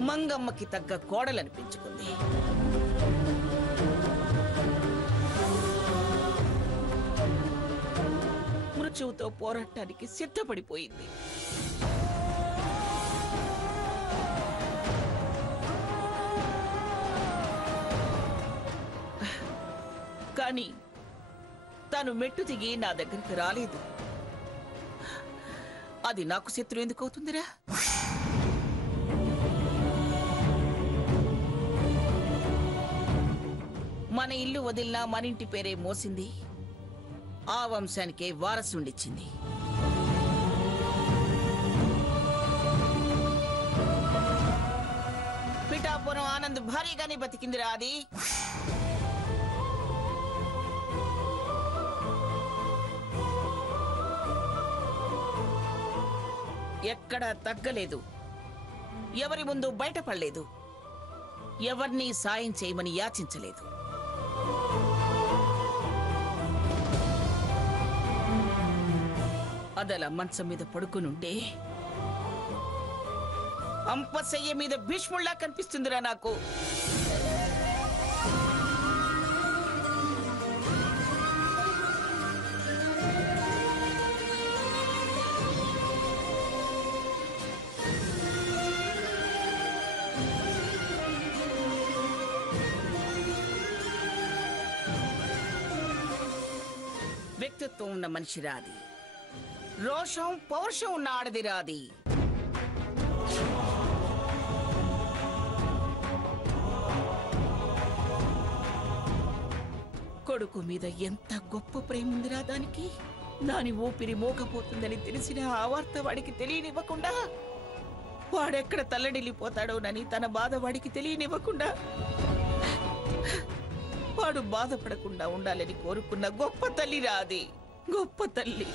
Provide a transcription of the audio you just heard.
మంగమ్మకి తగ్గ కోడలనిపించుకుంది. మృత్యువుతో పోరాటానికి సిద్ధపడిపోయింది. కానీ తను మెట్టు దిగి నా దగ్గరికి రాలేదు. అది నాకు శత్రు ఎందుకు అవుతుందిరా? మన ఇల్లు వదిలినా మనింటి పేరే మోసింది. ఆ వంశానికే వారసుండిచ్చింది. పిఠాపురం ఆనంద్ భారీగానే బతికిందిరా. అది ఎక్కడా తగ్గలేదు. ఎవరి ముందు బయటపడలేదు. ఎవరినీ సాయం చేయమని యాచించలేదు. అదల మంచం మీద పడుకునుంటే అంపశయ్య మీద భీష్ముళ్లా కనిపిస్తుందిరా నాకు. వ్యక్తిత్వం ఉన్న మనిషి రాది. రోషం పౌరుషం ఉన్న ఆడది రాది. కొడుకు మీద ఎంత గొప్ప ప్రేమ ఉందిరా దానికి. దాని ఊపిరి మోకపోతుందని తెలిసిన ఆ వార్త వాడికి తెలియనివ్వకుండా, వాడెక్కడ తల్లడిల్లిపోతాడోనని తన బాధ వాడికి తెలియనివ్వకుండా, వాడు బాధపడకుండా ఉండాలని కోరుకున్న గొప్ప తల్లి రాది. గొప్ప తల్లి.